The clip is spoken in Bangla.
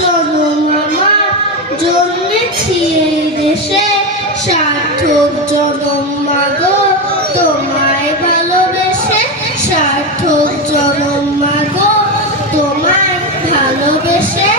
জনম আমার, জন্মেছি এই দেশে, সার্থক জনম মাগো তোমায় ভালোবেসে, সার্থক জনম মাগো তোমায় ভালোবেসে।